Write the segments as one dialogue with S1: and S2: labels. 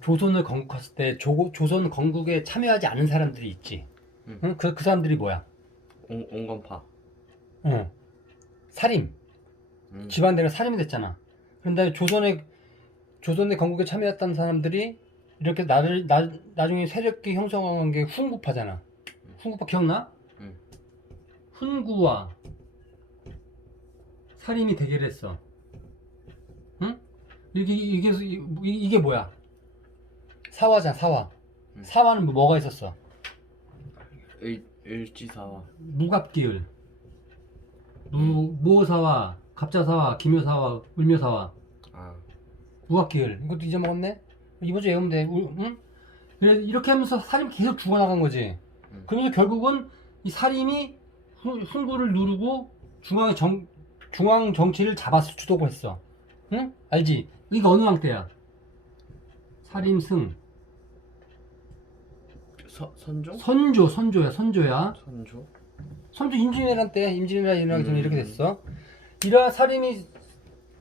S1: 조선을 건국했을 때 조, 조선 건국에 참여하지 않은 사람들이 있지.
S2: 응.
S1: 응? 그, 그 사람들이 뭐야?
S2: 온, 온건파.
S1: 응. 살인.
S2: 음.
S1: 집안대가 살인이 됐잖아. 그런데 조선의 조선의 건국에 참여했던 사람들이 이렇게 나를 나, 나중에 세력이 형성한 게 훈구파잖아. 훈구파 기억나?
S2: 응.
S1: 훈구와 살인이 대결했어. 응? 이게 이게 이- 이게 뭐야? 사화잖아, 사화.
S2: 응.
S1: 사화는 뭐- 뭐가 있었어?
S2: 일, 일지사와.
S1: 무갑기을. 무 모사와 갑자사와 기묘사와 을묘사와
S2: 아.
S1: 무학기을 이것도 잊어먹었네? 이번 주에 외우면 돼 우- 응? 그래 이렇게 하면서 살인 계속 죽어나간 거지
S2: 응.
S1: 그러면서 결국은 이 훈- 훈구를 누르고 중앙 정 중앙 정치를 잡아서 주도를 했어 응? 알지? 이거 어느 왕 때야? 살인승
S2: 서, 선종?
S1: 선조 선조야 선조야
S2: 선조?
S1: 선조 임진왜란 때 임진왜란 일어나기 전에
S2: 음.
S1: 이렇게 됐어. 이러한 살인이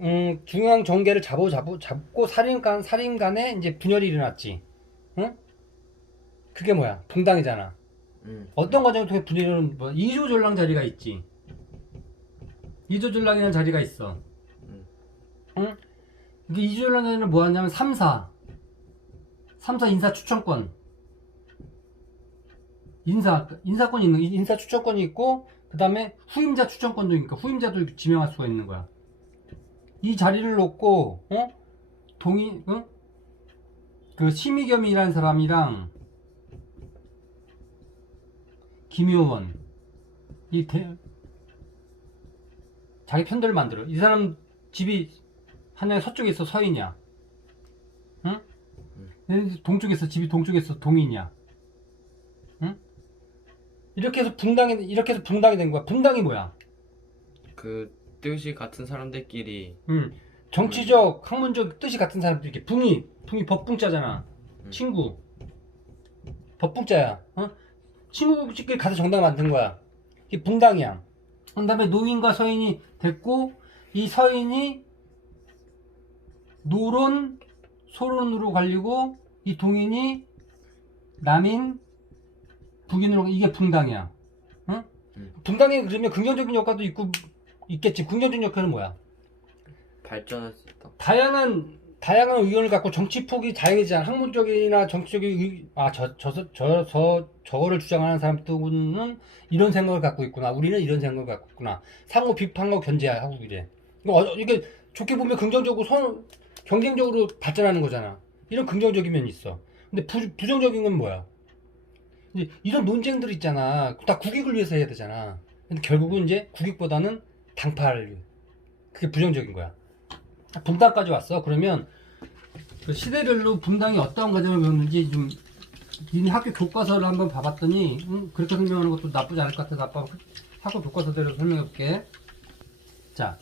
S1: 음, 중앙 정계를 잡고 잡고 잡고 살인간 살인간에 이제 분열이 일어났지. 응? 그게 뭐야? 동당이잖아.
S2: 음.
S1: 어떤 과정을 통해 분열이 일어나는 뭐 이조전랑 자리가 있지. 이조전랑이라는 자리가 있어.
S2: 음.
S1: 응? 이게 이조전랑 자리는 뭐 하냐면 3사. 3사 인사 추천권. 인사 인사권이 있는 인사 추천권이 있고 그 다음에 후임자 추천권도 있으니까 후임자도 지명할 수가 있는 거야. 이 자리를 놓고 어? 동의 어? 그 심의겸이라는 사람이랑 김효원 이 대, 자기 편들을 만들어. 이 사람 집이 한양 서쪽에 있어 서인이야. 응? 얘는 동쪽에 있어 집이 동쪽에 있어 동인이야. 응? 이렇게 해서 붕당이 이렇게 해서 붕당이 된 거야. 붕당이 뭐야?
S2: 그 뜻이 같은 사람들끼리
S1: 음, 정치적, 학문적 뜻이 같은 사람들 이렇게 붕이, 붕이 법붕자잖아.
S2: 음.
S1: 친구. 법붕자야. 어? 친구끼리 가서 정당 만든 거야. 이게 붕당이야. 그 다음에 노인과 서인이 됐고, 이 서인이 노론, 소론으로 갈리고, 이 동인이 남인, 북인으로, 이게 붕당이야. 응?
S2: 음.
S1: 붕당에 그러면 긍정적인 효과도 있고, 있겠지. 긍정적인 효과는 뭐야?
S2: 발전할 수 있다.
S1: 다양한 다양한 의견을 갖고 정치 폭이 다양해지잖아. 학문적이나 정치적인 의, 아저저저 저, 저, 저거를 주장하는 사람들은 이런 생각을 갖고 있구나. 우리는 이런 생각을 갖고 있구나. 상호 비판과 견제하고 이래. 이거 어- 이게 좋게 보면 긍정적으로 선 경쟁적으로 발전하는 거잖아. 이런 긍정적인 면이 있어. 근데 부, 부정적인 건 뭐야? 이제 이런 논쟁들 있잖아. 다 국익을 위해서 해야 되잖아. 근데 결국은 이제 국익보다는 당파를 그게 부정적인 거야. 분당까지 왔어. 그러면 그 시대별로 분당이 어떤 과정을 배웠는지 좀 니네 학교 교과서를 한번 봐봤더니 음, 그렇게 설명하는 것도 나쁘지 않을 것 같아. 나빠 학교 교과서대로 설명해 볼게. 자,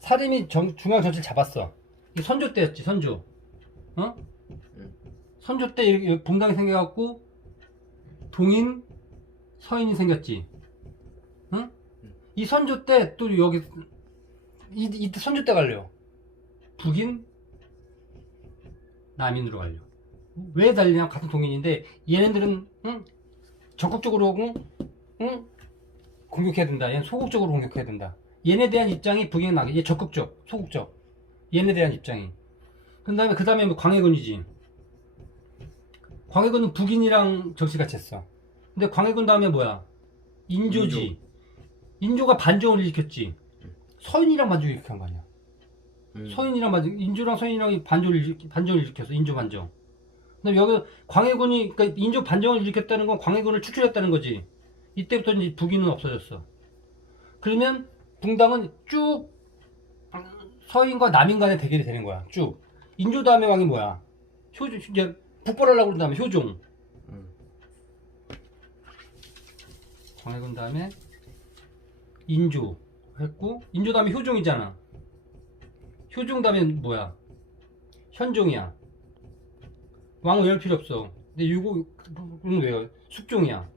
S1: 사림이 정- 중앙 정치를 잡았어. 이 선조 때였지, 선조. 어?
S2: 응.
S1: 선조 때 분당이 생겨갖고 동인, 서인이 생겼지. 응? 이 선조 때 또 여기 이, 이때 선조 때 갈려. 북인, 남인으로 갈려. 왜 달리냐? 같은 동인인데 얘네들은 응? 적극적으로 응? 응? 공격해야 된다. 얘는 소극적으로 공격해야 된다. 얘네 대한 입장이 북인 나게. 얘 적극적, 소극적. 얘네 대한 입장이. 그 다음에 그 다음에 광해군이지. 광해군은 북인이랑 정치 같이 했어. 근데 광해군 다음에 뭐야? 인조지. 인조. 가 반정을 일으켰지. 서인이랑 반정을 일으킨 거 아니야.
S2: 음.
S1: 서인이랑 반정, 인조랑 서인이랑 반정을 일으키, 반정을 일으켰어. 인조 반정. 그다음에 여기 광해군이 그러니까 인조 반정을 일으켰다는 건 광해군을 추출했다는 거지. 이때부터 이제 북인은 없어졌어. 그러면 붕당은 쭉 서인과 남인 간의 대결이 되는 거야. 쭉. 인조 다음에 왕이 뭐야? 효종 이제 북벌하려고 그런 다음에 효종.
S2: 음.
S1: 광해군 다음에 인조 했고 인조 다음에 효종이잖아. 효종 다음에 뭐야? 현종이야. 왕 외울 필요 없어. 근데 유고는 왜요? 숙종이야.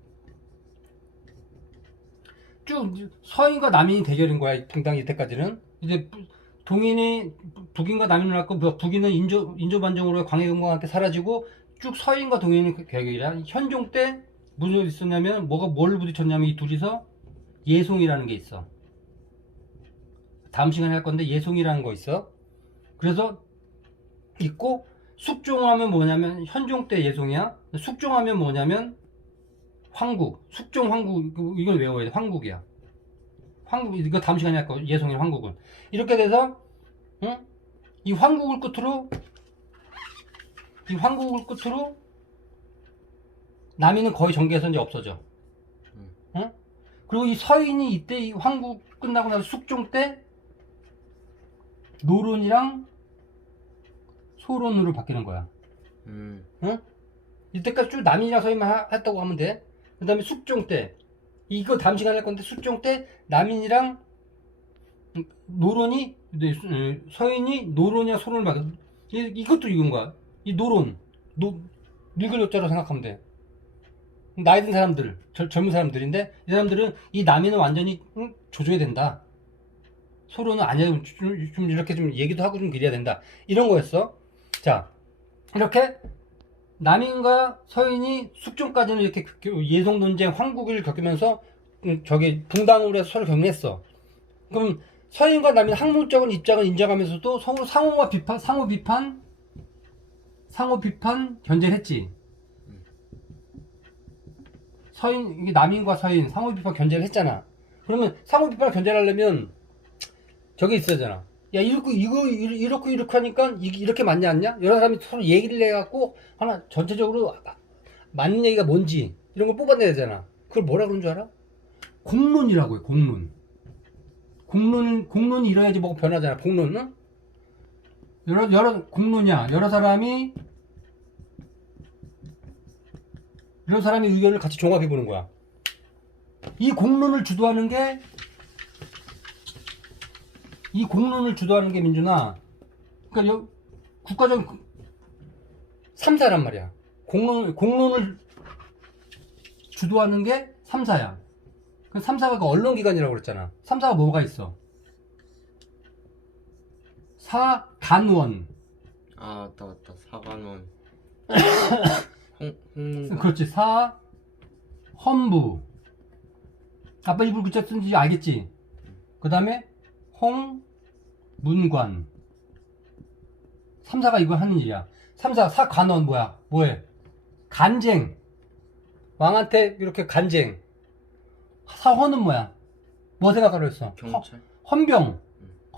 S1: 쭉 서인과 남인이 대결인 거야. 붕당 이때까지는 이제 동인이 북인과 남인을 뭐 북인은 인조 인조 반정으로 광해군과 함께 사라지고 쭉 서인과 동인의 계획이라 현종 때 무슨 일이 있었냐면 뭐가 뭘 부딪혔냐면 이 둘이서 예송이라는 게 있어. 다음 시간에 할 건데 예송이라는 거 있어. 그래서 있고 숙종하면 뭐냐면 현종 때 예송이야. 숙종하면 뭐냐면 황국, 숙종 황국 이걸 외워야 돼. 황국이야. 황국 이거 다음 시간에 할 거. 예송이 황국은 이렇게 돼서 응? 이 황국을 끝으로 이 황국을 끝으로 남이는 거의 전개에서 이제 없어져.
S2: 음.
S1: 응? 그리고 이 서인이 이때 이 황국 끝나고 나서 숙종 때 노론이랑 소론으로 바뀌는 거야.
S2: 음.
S1: 응? 이때까지 쭉 남인이랑 서인만 하- 했다고 하면 돼. 그 다음에 숙종 때. 이거 다음 시간에 할 건데, 숙종 때 남인이랑 음, 노론이, 네, 수- 에, 서인이 노론이랑 소론을 바뀌어. 이, 이것도 이건 거야. 이 노론. 노, 늙은 여자로 생각하면 돼. 나이 든 사람들, 젊- 젊은 사람들인데, 이 사람들은 이 남인은 완전히 응, 조져야 된다. 소론은 아니야. 좀, 좀- 좀 이렇게 좀 얘기도 하고 좀 그래야 된다. 이런 거였어. 자, 이렇게 남인과 서인이 숙종까지는 이렇게 그 예송 논쟁 황국을 겪으면서 음, 저기 붕당으로 해서 서로 격리했어. 그럼 서인과 남인 학문적인 입장을 인정하면서도 서로 상호와 비판, 상호 비판, 상호 비판 견제를 했지. 서인 이게 남인과 서인 상호 비판 견제를 했잖아. 그러면 상호 비판 견제를 하려면 저게 있어야잖아. 야 이렇게 이거 이렇게 이렇게 하니까 이렇게 맞냐 않냐? 여러 사람이 서로 얘기를 해갖고 하나 전체적으로 맞는 얘기가 뭔지 이런 걸 뽑아내야 되잖아. 그걸 뭐라 그러는 줄 알아? 공론이라고 해. 공론. 공론 공론이 이뤄야지 뭐가 변하잖아. 공론은 여러 여러 공론이야. 여러 사람이 여러 사람의 의견을 같이 종합해 보는 거야. 이 공론을 주도하는 게 이 공론을 주도하는 게 민준아. 그러니까 여, 국가적 3사란 말이야. 공론 공론을 주도하는 게 3사야. 그 3사가 그 언론기관이라고 그랬잖아. 3사가 뭐가 있어? 사간원.
S2: 아 맞다 맞다 사관원. 홍 홍문관.
S1: 그렇지. 사 헌부. 아빠 이불 글자 쓴지 알겠지? 그 다음에 홍 문관. 3사가 이거 하는 일이야. 3사 사관원 뭐야? 뭐해? 간쟁. 왕한테 이렇게 간쟁. 사헌은 뭐야? 뭐 생각하려 했어?
S2: 경찰.
S1: 헌병.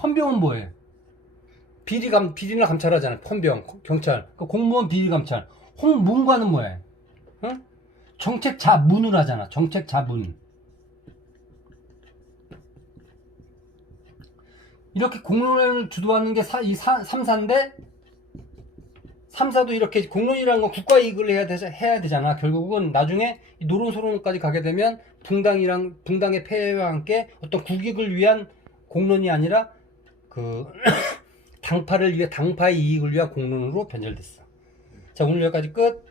S1: 헌병은 뭐해? 비리 감 비리나 감찰하잖아. 헌병, 경찰. 그 공무원 비리 감찰. 홍문관은 뭐해? 응? 정책 자문을 하잖아. 정책 자문. 이렇게 공론을 주도하는 게 사, 이 사, 3사인데 3사도 이렇게 공론이라는 건 국가 이익을 해야, 되자, 해야 되잖아. 결국은 나중에 이 노론소론까지 가게 되면 붕당이랑 붕당의 폐해와 함께 어떤 국익을 위한 공론이 아니라 그 당파를 위해 당파의 이익을 위한 공론으로 변절됐어. 자 오늘 여기까지 끝.